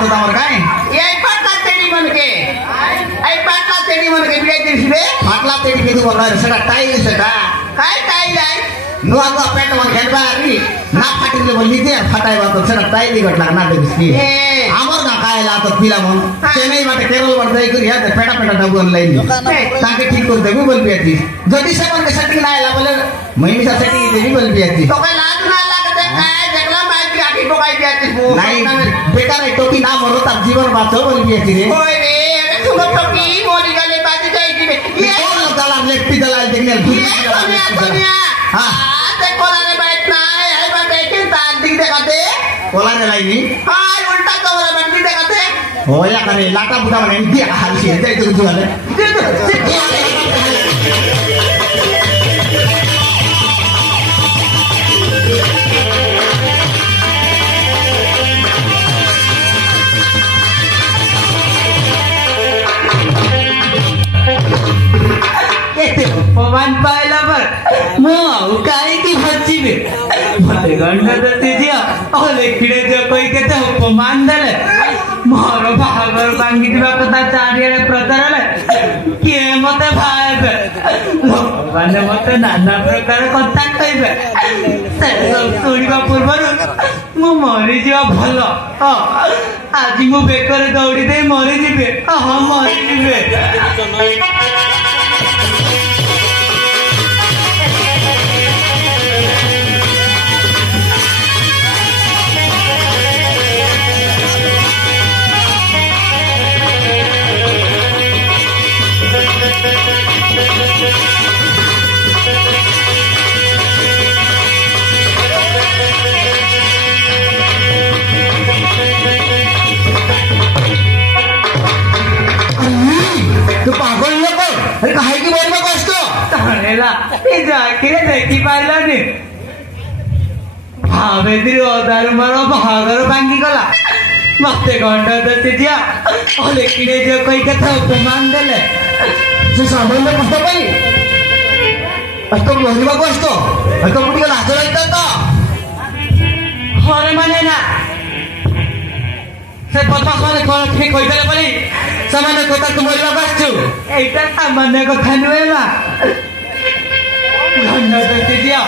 तो तमर काई ये पाटला तेरी मन के आई पाटला तेरी मन के बिया दिस रे फाटला तेरी के तू बोल सेटा टाइल सेटा काय टाइल आई नुआ नुआ पेट मन खेलबा री ना फाटिले बोली दे फटाइबा तो सेटा टाइल गटला ना देबिस की हमर ना कायला तो पिला मन चेन्नई बाटे केरल बाटे जाई करी या पेटा पेटा डबन लई ताके ठीक कर देबो बोल बियाती जदी से मन के सेटिंग ना आइला बोले महीनी सा सेटिंग देबी बोल बियाती तो काय लाज ना लागते काय देखला माहिती आकी तो काय बियाती नाही बेकार है टोकी ना मरो तब जीवन बाचो बोल बियाती रे होय रे अरे तुम टोकी मोली गले बाजी जाई की ये कौन दलाल लेफ्टी दलाल देखने ये दुनिया हां ते कोलाने बैठ ना है बाटे के तार दिख देखाते कोला ने लाइनी हां उल्टा कवरा बैठ देखाते होया करे लाटा बुटा माने dia हालसी है जाई तो जुआले पवन पाइला पर मो काई की भज्जी में मते गंडा दते दिया ओले खिड़े जो कोई के तो अपमान देले मोर भागर बांगी दिबा कथा चारियारे प्रचारले के मते भाइबे लोकमाने मते नाना प्रकार कथा कहबे से सब सुनिबा पूर्वरु मो मरि जिवा भलो आज मो बेकर दौड़ी दे मरि जिबे हां मरि जिबे तू पागल लोक अरे काहे की बोलबा कष्ट तानेला ए जाकिरे देखि पाइलानी भावेद्री ओदारु मारो भागर भांगी गला मते गंडा दते दिया ओले किडे जो कोई कथा उपमान देले से सामान्य कष्ट पाई अतो बोलबा कष्ट अतो मुटी गला हाथ लाइता तो हरे माने ना से पता कोने कोन ठीक होई देले बोली सामान्य कथा तुम बोलबा कष्ट एटा सामान्य कथा नुएला गंडा दते दिया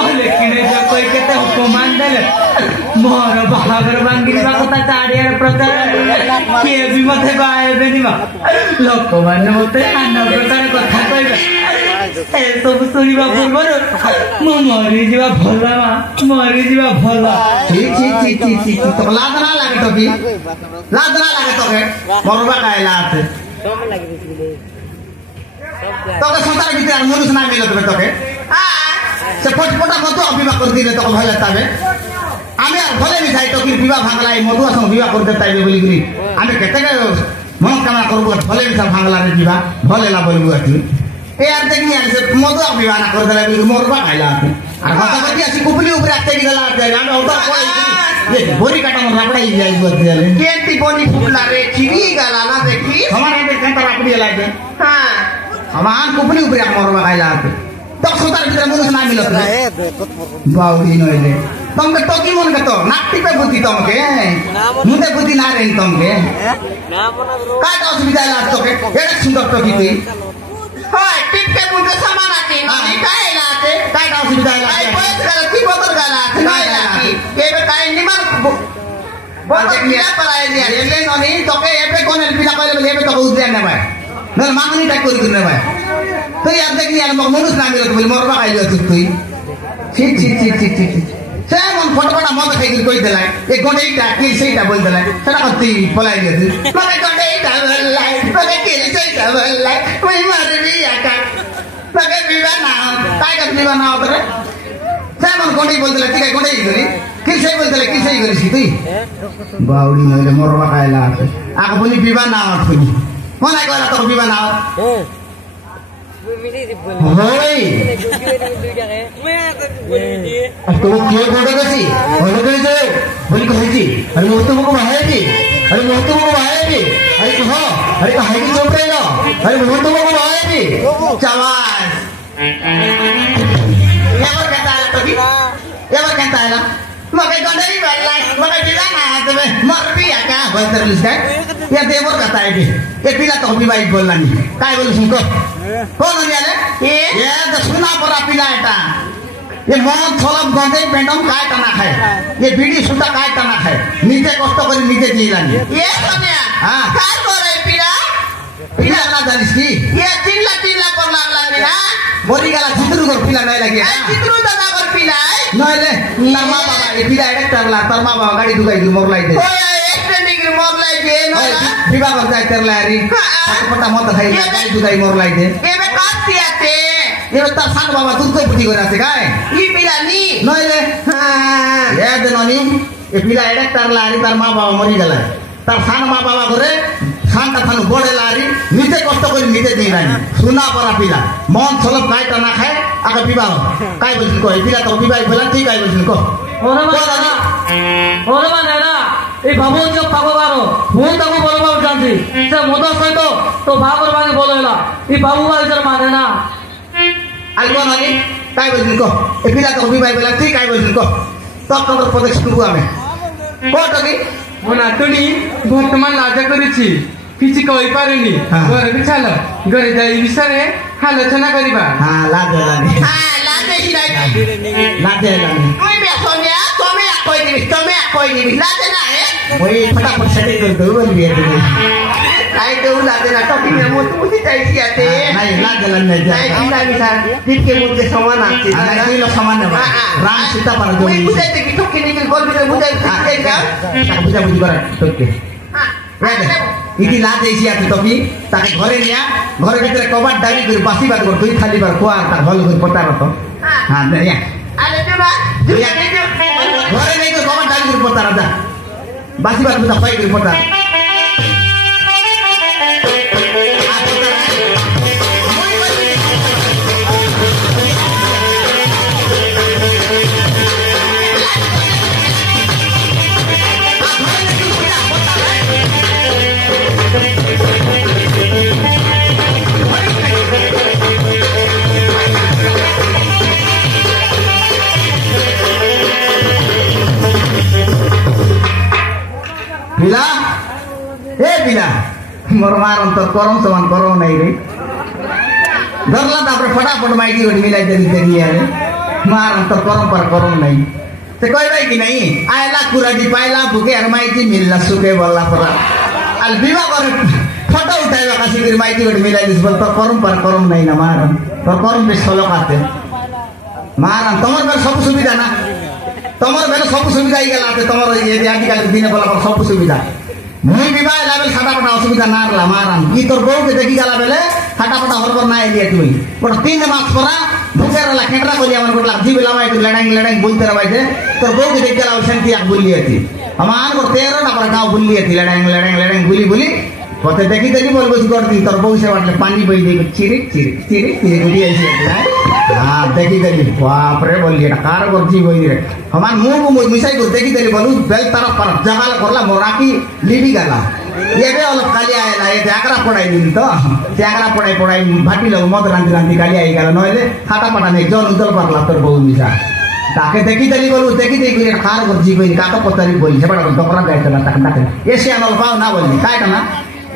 ओले किडे जो कोई कथा उपमान देले मोर भागर भांगिबा कथा चारियारे प्रचार के भी मते बाए बेनिबा लोक माने मते नाना प्रकार कथा कहबे ए सब सुनिबा पूर्वरु मो मरि जिवा भला मरि जिवा भला ची तो लाज ना लागे तो की लाज ना लागे तो के मरबा कायला आते सब लागि दिसले तो के संसार भीतर मनुष्य ना मिले तो के से फटफटा मत अभिमा कर दिले तो भले ताबे आमे भले मिठाई तो की विवाह भांगलाई मधुआ संग विवाह कर देता है बोली गुरी आमे केते के मनोकामना करबो भले मिठा भांगला रे विवाह भले ला बोलबो अति ए यार देखनी यार से मधुआ विवाह ना कर देला बोली मोरबा खाइला आते आ कथा कति आसी कुपली ऊपर आते की गला आते आमे होता कोई ये बोरी काटा मन रापड़ा ही जाई बोल देले केती बोनी फुटला रे चिरी गला ना देखी हमारे पे कंटा रापड़ी लागे हां हमान कुपली ऊपर मोरबा खाइला आते तो संसार भीतर मनुष्य ना मिलत रे बाउडी नइले तमके टोकी मन के तो नाटी पे बुद्धि तमके मुंडे बुद्धि ना रे तमके ना मना ब्रो काय तो असुविधा लाग तो के एड़ा सुंदर टोकी तुई हाय टिप के मुंडे समान आती काय लाते काय तो असुविधा आई लाग बोल गला की बोतल गला काय लाती ये बे काय निमन बोतल किया पर आए दिया एले ननी तो के एबे कोन पिला कहले एबे तो उद्या ने भाई नल मांगनी टाइप कर दिने भाई तो यार देखनी यार मनुष्य ना मिलत बोल मोरबा खाइलो तुई छी से मन फटफटा मत खाइ कोइ देला एक गोटे की सेटा बोल देला सेटा कति पलाई दे मगे गोटे लाई मगे के सेटा लाई कोई मारे भी आका मगे विवाह ना काय का विवाह ना होतरे से मन गोटे बोल देला ठीक गोटे गरी कि से बोल देला कि से गरी सी तुई बाउडी नले मोरबा खाइला आका बोली विवाह ना होत कोइ मना गला तो विवाह ना होत होय तो के बोलता कसी बोल करे जे बोली कहजी अरे मोर तुमको बाहेजी अरे मोर तुमको बाहेजी अरे कहो अरे काहे की चुप रहे हो अरे मोर तुमको बाहेजी शाबाश यावर कहता है तो भी यावर कहता है ना मगे गंडरी बल्लाई मगे बिला ना तबे मर बिया का बोलतर लिस्काय या देवर कथा है ये पिला तो विवाहित बोलला नहीं काय बोलू सुनको कौन आले ये तो सुना परा पिला एटा ये मौत थोलम गंडे पेंडम काय तना खाए ये बीड़ी सुटा काय तना खाए नीचे कष्ट करी नीचे दिलानी ये कन्या हां काय करे पिला पिला ना जानिस की ये चिल्ला चिल्ला पर लागला पिला बोली गला चित्रू कर पिला नहीं लगे चित्रू दादा कर पिला नहीं ले तरमा बाबा ये पिला एडे तरला तरमा बाबा गाड़ी दुगाई की मोर लाई दे ओए एक्सटेंडिंग की मोर लाई दे नो विवाह कर जाए तरला री पटा मत खाई गाड़ी दुगाई मोर लाई दे ये बे काट आते ये बे तार सान बाबा दूध को बुद्धि करे आसे काय ये पिला नी नहीं ले हां ये दे ननी ये पिला एडे तरला री तार मां बाबा मरी गला तार सान मां बाबा करे खानटा थानु बड़े लारी नीचे कष्ट करी नीचे दिलानी सुना परा पिला मन छलप काय तना खाए आके विवाह काय बोलছিস কই পিলা তো বিবাহ হলা ঠিক काय बोलছিস কো ওরে বানারা এই ভাবন যে পাগবারো હું তাকে বলবা জানছি সে মদর সহিত তো ভাগর বাগে বললা এই বাবু বাজার মানে না আলগো নানি काय बोलছিস কো এই পিলা তো বিবাহ হলা ঠিক काय बोलছিস কো তো তোর প্রদেশ করব আমি কোটকি ওনা তুমি বর্তমান লাজা করেছি কিছু কই পারেনি ঘরে বিছাল ঘরে যাই বিষয়ে আলোচনা করিবা হ্যাঁ লাজে লানি হ্যাঁ লাজে হিলাই লাজে লানি তুমি বেসনিয়া তুমি কই দিবি লাজে না ওই फटाफट सेटिंग कर दो बोल दिया तुमने आई तो लाजे ना टॉपिक में मुझे मुझे चाहिए आते नहीं लाजे लानी नहीं नहीं हिला बिसा दिल के मुझे समान आते नहीं लोग समान है राम सीता पर जो मुझे देखी तो किन्हीं के गोल में मुझे क्या बुझा बुझी कर टोके इति लाज एसी आते तो भी ताके घरे निया घरे भीतर कबाट डाली कर बासी बात कर दुई खाली बार कोआ ता हल कर पता रतो हां निया अरे देवा घरे नहीं को कबाट डाली कर पता रता बासी बात बुझा पाई कर पता बिला ए बिला मोर मारन तो करम समान करो नहीं रे धरला तापर फटाफट माइकी गोटी मिलाई देनी तेरी यार मारन तो करम पर करम नहीं ते कोई भाई की नहीं आयला कुराडी पाइला भूखे हर माइकी मिलला सुके बोलला पर अल विवाह करे फोटो उठाएगा कासी की माइकी गोटी मिलाई दिस बोल तो करम पर करम नहीं ना मारन तो करम पे सोलो काते मारन तमर पर सब सुविधा ना तमर बेले सब सुविधा ही गला तमर ये आजकल दिन बोला सब सुविधा मुई विवाह लाबेल फटाफट असुविधा नारला मारन की तोर बहू के देखी गला बेले फटाफट हरबर ना एलिया तुई बट 3 मास परा भूकेरला केटरा कोलिया मन कोटला जीव लावाय तू लड़ाई लड़ाई बोलते रवायते तोर बहू के देख गला शांति आक बोली थी हमान को 13 ना पर गांव बोली थी लड़ाई बोली बोली पते देखी देखी बोल बस कर दी तोर बहू से वाटले पानी बई दे चिरिक चिरिक चिरिक चिरिक गुडी ऐसी हां देखी देखी बाप रे बोलिए कार करजी बोई रे हमान मुंह को मिसाई को देखी देखी बोलू बेल तरफ पर जगाल करला मोराकी लिबी गला ये बे अलग खाली आयला ये जाकरा पढ़ाई दिन तो जाकरा पढ़ाई भाटी लोग मत रांती रांती खाली आई गला नहले फाटा फाटा ने जन उदल परला तोर बहु मिसा ताके देखी देखी बोलू देखी देखी कार करजी बोई काका पतारी बोली से बड़ा डोकरा गायतला ताके ताके ये से अनल पाव ना बोली काय कना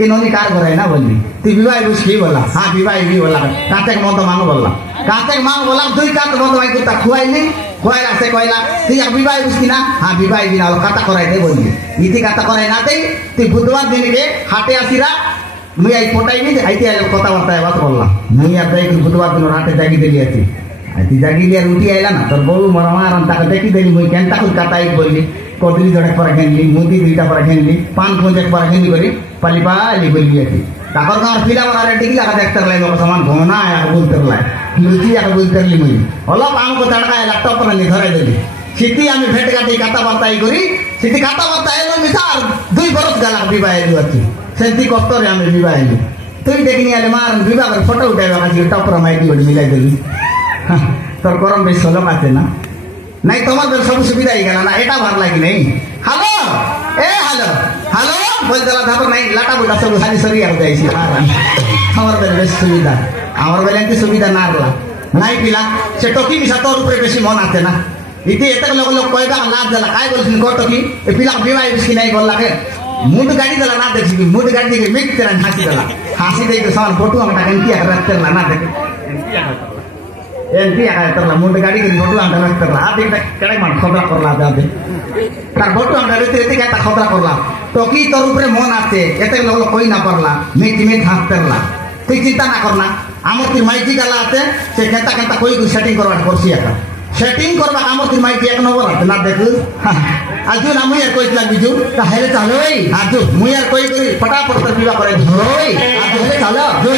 ये नोनी कार करे ना बोली ती विवाह उसकी बोला हां विवाह भी बोला काते के मत मांगो बोला काते के मांगो बोला दुई काते मत मांगो ता खुआइली खुआइला से कहला ती विवाह उसकी ना हां विवाह बिना काता कराई दे बोली इति काता कराई ना दे ती बुधवार दिन के हाटे आसीरा मुई आई फोटाई नी आईती आलो कथा वार्ता बात बोलला मुई आ दे बुधवार दिन हाटे जागी देली आती आती जागी लिया रुटी आइला ना तोर बहु मरा मारन ताके देखी देली मुई केनता कुल काताई बोली कोदली जड़े पर घेनली मुदी दुईटा पर घेनली पान खोजे पर घेनली करी पाली बोली थी ताकर गाँव पिला वाला टिकी लगा देखते रहे लोग सामान घोना आया बोलते रहे लुची आके बोलते रही मुई अलग आम को तड़का लैपटॉप पर नहीं धराई देली सीती आमी भेट काटी काता बार्ता करी सीती काता बार्ता एलो मिसार 2 बरस गला विवाह एलु अच्छी सेंती कष्टरे आमी विवाह एलु तुई देखनी आले मार विवाह कर फोटो उठाइबा कासी टपर माइकी गोटी मिलाई देली तोर करम बेस सोलो काते ना नहीं तुम्हार बेर सब सुविधा ही गला ना एटा भरला कि नहीं हेलो ए हेलो हेलो बोल दला धापर नहीं लाटा बुटा सब खाली सरी आ जाइसी हमर बेर बेस सुविधा हमर बेले की सुविधा नारला नहीं पिला से टोकी मिसा तोर ऊपर बेसी मन आते ना इथे एतक लोग कहबा ना देला काय बोलছিস কত কি এ পিলা বিবাহ বিসকি নাই বললা কে মুড গাড়ি দেলা না দেখি মুড গাড়ি দিকে মিক তেরা হাসি দেলা হাসি দেই তো সামান ফটো আমরা কেনকি আগে রাখতেলা না দেখি এনপি আগে তেলা মুড গাড়ি के ফটো আমরা রাখতেলা আদি কেড়ে মান খবরা করলা যাবে তার ফটো আমরা রেতে রেতে একটা খবরা করলা তো কি তোর উপরে মন আছে এতে লোক কই না পারলা মিটি মিট হাসতেলা তুই চিন্তা না করনা আমার কি মাইটি গালা আছে সে কেনতা কেনতা কই সেটিং করবার করছি একটা सेटिंग करबा हमर ती माइक एक नंबर है ना देखु आजु ना मुई यार कोई लाग बिजु हेले चलो ओई आजु मुई यार कोई फटाफट विवाह करे होई आजु हेले चलो जो